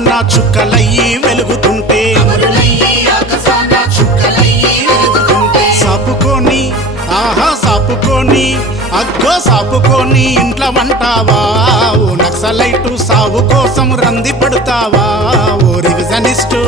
ఆకాశాన చుక్కలయ్యి వెలుగుతుంటే సాపుకొని సాపుకొని అగ్గో సాపుకొని ఇంట్లో వంటావా ఓ నక్సలైటు సావు కోసం రంది పడుతావా ఓ రివిజనిస్టు